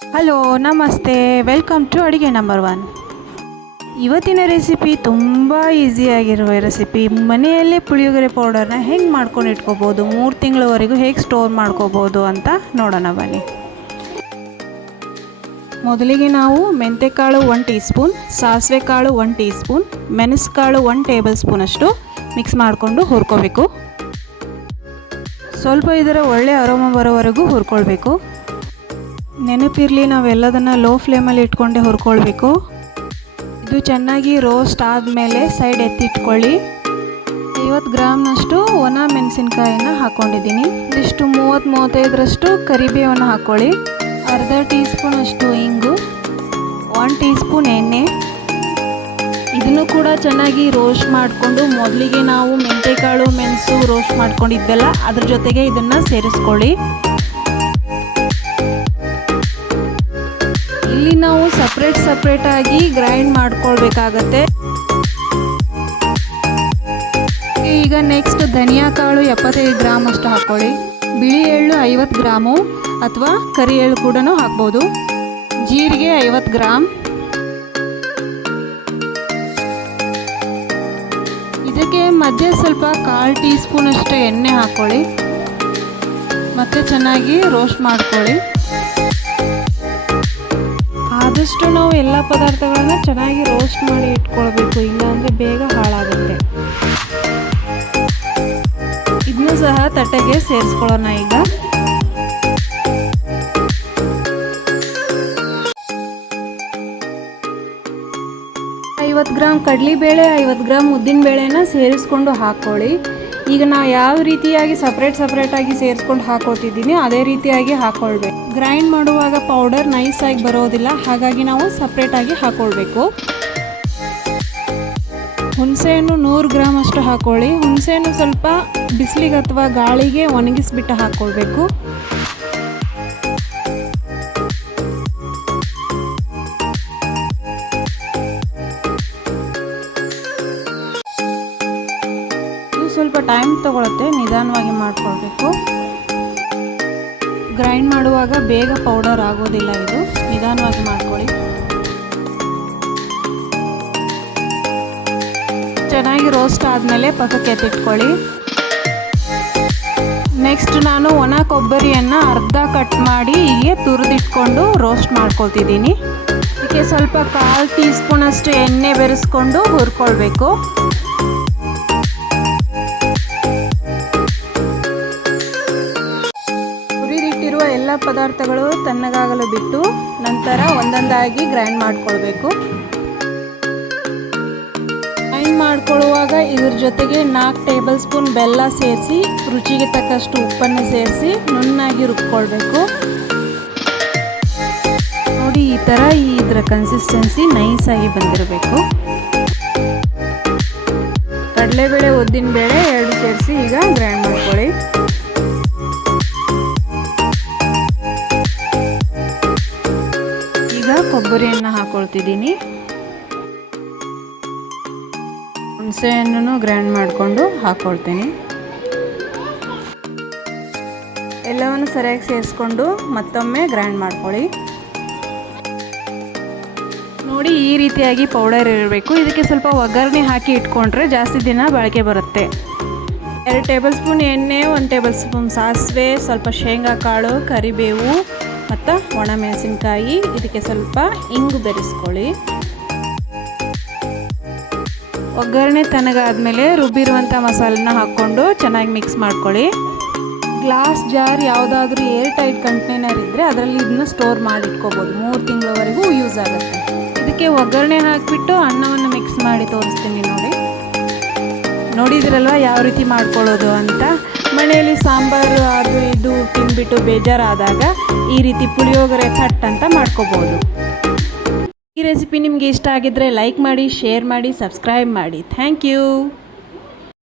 Hello, ನಮಸ್ತೆ. Welcome to Aduge number one ಇವತ್ತಿನ recipe ತುಂಬ ಈಸಿಯಾಗಿರುವ ರೆಸಿಪಿ ಮನೆಯಲ್ಲೇ ಪುಳಿಯೋಗರೆ ಪೌಡರ್ನ ಹೆಂಗೆ ಮಾಡ್ಕೊಂಡು ಇಟ್ಕೋಬೋದು, ಮೂರು ತಿಂಗಳವರೆಗೂ ಹೇಗೆ ಸ್ಟೋರ್ ಮಾಡ್ಕೋಬೋದು ಅಂತ ನೋಡೋಣ ಬನ್ನಿ. ಮೊದಲಿಗೆ ನಾವು ಮೆಂತೆಕಾಳು ಒನ್ ಟೀ ಸ್ಪೂನ್ ಸಾಸಿವೆ ಕಾಳು ಒನ್ ಟೀ ಸ್ಪೂನ್ ಮೆಣಸುಕಾಳು ಒನ್ ಟೇಬಲ್ ಸ್ಪೂನಷ್ಟು ಮಿಕ್ಸ್ ಮಾಡಿಕೊಂಡು ಹುರ್ಕೋಬೇಕು. ಸ್ವಲ್ಪ ಇದರ ಒಳ್ಳೆ ಅರೋಮ ಬರೋವರೆಗೂ ಹುರ್ಕೊಳ್ಬೇಕು. ನೆನಪಿರಲಿ, ನಾವೆಲ್ಲದನ್ನು ಲೋ ಫ್ಲೇಮಲ್ಲಿ ಇಟ್ಕೊಂಡೆ ಹುರ್ಕೊಳ್ಬೇಕು. ಇದು ಚೆನ್ನಾಗಿ ರೋಸ್ಟ್ ಆದಮೇಲೆ ಸೈಡ್ ಎತ್ತಿಟ್ಕೊಳ್ಳಿ. ಐವತ್ತು ಗ್ರಾಮ್ನಷ್ಟು ಒಣ ಮೆಣಸಿನ್ಕಾಯಿನ ಹಾಕ್ಕೊಂಡಿದ್ದೀನಿ ಇದಿಷ್ಟು ಮೂವತ್ತು ಮೂವತ್ತೈದರಷ್ಟು ಕರಿಬೇವನ್ನು ಹಾಕ್ಕೊಳ್ಳಿ ಅರ್ಧ ಟೀ ಸ್ಪೂನಷ್ಟು ಇಂಗು ಒನ್ ಟೀ ಸ್ಪೂನ್ ಎಣ್ಣೆ. ಇದನ್ನು ಕೂಡ ಚೆನ್ನಾಗಿ ರೋಸ್ಟ್ ಮಾಡಿಕೊಂಡು ಮೊದಲಿಗೆ ನಾವು ಮೆಂತೆಕಾಳು, ಮೆಣಸು ರೋಸ್ಟ್ ಮಾಡ್ಕೊಂಡಿದ್ದೆಲ್ಲ, ಅದ್ರ ಜೊತೆಗೆ ಇದನ್ನು ಸೇರಿಸ್ಕೊಳ್ಳಿ. ಇಲ್ಲಿ ನಾವು ಸಪ್ರೇಟ್ ಆಗಿ ಗ್ರೈಂಡ್ ಮಾಡ್ಕೊಳ್ಬೇಕಾಗತ್ತೆ. ಈಗ ನೆಕ್ಸ್ಟ್ ಧನಿಯಾ ಕಾಳು ಎಪ್ಪತ್ತೈದು ಗ್ರಾಮ್ ಅಷ್ಟು ಹಾಕ್ಕೊಳ್ಳಿ. ಬಿಳಿ ಎಳ್ಳು ಐವತ್ತು ಗ್ರಾಮು ಅಥವಾ ಕರಿ ಎಳ್ಳು ಕೂಡ ಹಾಕ್ಬೋದು. ಜೀರಿಗೆ ಐವತ್ತು ಗ್ರಾಮ್. ಇದಕ್ಕೆ ಮಧ್ಯೆ ಸ್ವಲ್ಪ ಕಾಲು ಟೀ ಸ್ಪೂನ್ ಅಷ್ಟು ಎಣ್ಣೆ ಹಾಕ್ಕೊಳ್ಳಿ. ಮತ್ತೆ ಚೆನ್ನಾಗಿ ರೋಸ್ಟ್ ಮಾಡ್ಕೊಳ್ಳಿ. ಆದಷ್ಟು ನಾವು ಎಲ್ಲ ಪದಾರ್ಥಗಳನ್ನ ಚೆನ್ನಾಗಿ ರೋಸ್ಟ್ ಮಾಡಿ ಇಟ್ಕೊಳ್ಬೇಕು, ಇಲ್ಲಾಂದರೆ ಬೇಗ ಹಾಳಾಗುತ್ತೆ. ಇದನ್ನು ಸಹ ತಟ್ಟೆಗೆ ಸೇರಿಸ್ಕೊಳ್ಳೋಣ ಈಗ. ಐವತ್ತು ಗ್ರಾಮ್ ಕಡಲೆಬೇಳೆ ಐವತ್ತು ಗ್ರಾಮ್ ಉದ್ದಿನ ಬೇಳೆನ ಸೇರಿಸ್ಕೊಂಡು ಹಾಕ್ಕೊಳ್ಳಿ. ಈಗ ನಾವು ಯಾವ ರೀತಿಯಾಗಿ ಸಪ್ರೇಟ್ ಸಪ್ರೇಟಾಗಿ ಸೇರಿಸ್ಕೊಂಡು ಹಾಕೋತಿದ್ದೀನಿ, ಅದೇ ರೀತಿಯಾಗಿ ಹಾಕೊಳ್ಬೇಕು. ಗ್ರೈಂಡ್ ಮಾಡುವಾಗ ಪೌಡರ್ ನೈಸಾಗಿ ಬರೋದಿಲ್ಲ, ಹಾಗಾಗಿ ನಾವು ಸಪ್ರೇಟಾಗಿ ಹಾಕ್ಕೊಳ್ಬೇಕು ಹುಣಸೆಹಣ್ಣು ನೂರು ಗ್ರಾಮ್ ಅಷ್ಟು ಹಾಕ್ಕೊಳ್ಳಿ ಹುಣಸೆಹಣ್ಣು ಸ್ವಲ್ಪ ಬಿಸಿಲಿಗೆ ಅಥವಾ ಗಾಳಿಗೆ ಒಣಗಿಸ್ಬಿಟ್ಟು ಹಾಕ್ಕೊಳ್ಬೇಕು ಸ್ವಲ್ಪ ಟೈಮ್ ತೊಗೊಳುತ್ತೆ, ನಿಧಾನವಾಗಿ ಮಾಡ್ಕೊಳ್ಬೇಕು. ಗ್ರೈಂಡ್ ಮಾಡುವಾಗ ಬೇಗ ಪೌಡರ್ ಆಗೋದಿಲ್ಲ ಇದು. ನಿಧಾನವಾಗಿ ಮಾಡ್ಕೊಳ್ಳಿ. ಚೆನ್ನಾಗಿ ರೋಸ್ಟ್ ಆದಮೇಲೆ ಪಕ್ಕಕ್ಕೆ ಎತ್ತಿಟ್ಕೊಳ್ಳಿ. ನೆಕ್ಸ್ಟ್ ನಾನು ಒಣ ಕೊಬ್ಬರಿಯನ್ನು ಅರ್ಧ ಕಟ್ ಮಾಡಿ ಹೀಗೆ ತುರಿದಿಟ್ಕೊಂಡು ರೋಸ್ಟ್ ಮಾಡ್ಕೊಳ್ತಿದ್ದೀನಿ. ಇದಕ್ಕೆ ಸ್ವಲ್ಪ ಕಾಲು ಟೀ ಸ್ಪೂನಷ್ಟು ಎಣ್ಣೆ ಬೆರೆಸ್ಕೊಂಡು ಹುರ್ಕೊಳ್ಬೇಕು. ಪದಾರ್ಥಗಳು ತಣ್ಣಗಾಗಲು ಬಿಟ್ಟು ನಂತರ ಒಂದೊಂದಾಗಿ ಗ್ರೈಂಡ್ ಮಾಡಿಕೊಳ್ಬೇಕು. ಗ್ರೈಂಡ್ ಮಾಡ್ಕೊಳ್ಳುವಾಗ ಇದ್ರ ಜೊತೆಗೆ ನಾಲ್ಕು ಟೇಬಲ್ ಸ್ಪೂನ್ ಬೆಲ್ಲ ಸೇರಿಸಿ, ರುಚಿಗೆ ತಕ್ಕಷ್ಟು ಉಪ್ಪನ್ನು ಸೇರಿಸಿ ನುಣ್ಣಾಗಿ ರುಬ್ಕೊಳ್ಬೇಕು. ನೋಡಿ, ಈ ಥರ ಇದರ ಕನ್ಸಿಸ್ಟೆನ್ಸಿ ನೈಸಾಗಿ ಬಂದಿರಬೇಕು. ಕಡಲೆಬೇಳೆ, ಉದ್ದಿನಬೇಳೆ ಎರಡು ಸೇರಿಸಿ ಈಗ ಗ್ರೈಂಡ್ ಮಾಡ್ಕೊಳ್ಳಿ. ಕೊಬ್ಬರಿಯನ್ನು ಹಾಕೊಳ್ತಿದ್ದೀನಿ. ಹುಣಸೆಹಣ್ಣು ಗ್ರೈಂಡ್ ಮಾಡಿಕೊಂಡು ಹಾಕ್ಕೊಳ್ತೀನಿ ಎಲ್ಲವನ್ನು ಸರಿಯಾಗಿ ಸೇರಿಸ್ಕೊಂಡು ಮತ್ತೊಮ್ಮೆ ಗ್ರೈಂಡ್ ಮಾಡ್ಕೊಳ್ಳಿ. ನೋಡಿ, ಈ ರೀತಿಯಾಗಿ ಪೌಡರ್ ಇರಬೇಕು. ಇದಕ್ಕೆ ಸ್ವಲ್ಪ ಒಗ್ಗರಣೆ ಹಾಕಿ ಇಟ್ಕೊಂಡ್ರೆ ಜಾಸ್ತಿ ದಿನ ಬಾಳಿಕೆ ಬರುತ್ತೆ. ಎರಡು ಟೇಬಲ್ ಸ್ಪೂನ್ ಎಣ್ಣೆ, ಒಂದು ಟೇಬಲ್ ಸ್ಪೂನ್ ಸಾಸಿವೆ, ಸ್ವಲ್ಪ ಶೇಂಗಾ ಕಾಳು ಕರಿಬೇವು ಮತ್ತು ಒಣಮೆಣಸಿನ್ಕಾಯಿ ಇದಕ್ಕೆ ಸ್ವಲ್ಪ ಇಂಗು ಬೆರೆಸ್ಕೊಳ್ಳಿ. ಒಗ್ಗರಣೆ ತನಗಾದಮೇಲೆ ರುಬ್ಬಿರುವಂಥ ಮಸಾಲನ್ನ ಹಾಕ್ಕೊಂಡು ಚೆನ್ನಾಗಿ ಮಿಕ್ಸ್ ಮಾಡ್ಕೊಳ್ಳಿ. ಗ್ಲಾಸ್ ಜಾರ್ ಯಾವುದಾದ್ರೂ ಏರ್ ಟೈಟ್ ಕಂಟೈನರ್ ಇದ್ದರೆ ಅದರಲ್ಲಿ ಇದನ್ನು ಸ್ಟೋರ್ ಮಾಡಿ ಇಟ್ಕೋಬೋದು. ಮೂರು ತಿಂಗಳವರೆಗೂ ಯೂಸ್ ಆಗುತ್ತೆ. ಇದಕ್ಕೆ ಒಗ್ಗರಣೆ ಹಾಕಿಬಿಟ್ಟು ಅನ್ನವನ್ನು ಮಿಕ್ಸ್ ಮಾಡಿ ತೋರಿಸ್ತೀನಿ ನೋಡಿ. ನೋಡಿದ್ರಲ್ವ ಯಾವ ರೀತಿ ಮಾಡ್ಕೊಳ್ಳೋದು ಅಂತ? ಮನೆಯಲ್ಲಿ ಸಾಂಬಾರು ಅದು ಇದು ತಿಂದ್ಬಿಟ್ಟು ಬೇಜಾರಾದಾಗ ಈ ರೀತಿ ಪುಳಿಯೋಗರೆ ಕಟ್ ಅಂತ ಮಾಡ್ಕೋಬೋದು. ಈ ರೆಸಿಪಿ ನಿಮಗೆ ಇಷ್ಟ ಆಗಿದ್ದರೆ ಲೈಕ್ ಮಾಡಿ ಶೇರ್ ಮಾಡಿ ಸಬ್ಸ್ಕ್ರೈಬ್ ಮಾಡಿ. Thank you